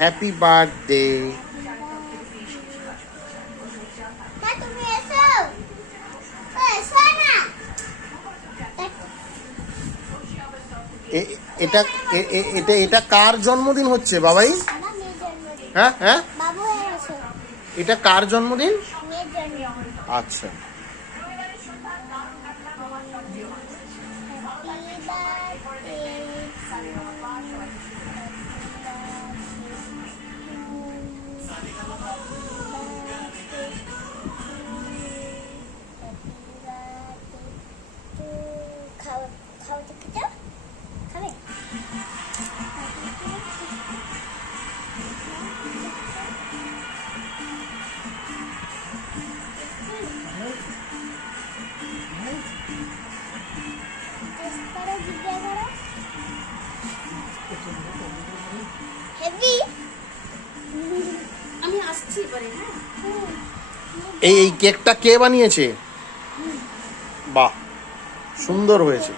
Happy birthday. এটা এটা এটা কার জন্মদিন হচ্ছে বাবাই? হ্যাঁ হ্যাঁ, এটা কার জন্মদিন? আচ্ছা, আমি আসছি এবারে। হ্যাঁ, এই কেকটা কে বানিয়েছে? বাহ, সুন্দর হয়েছে।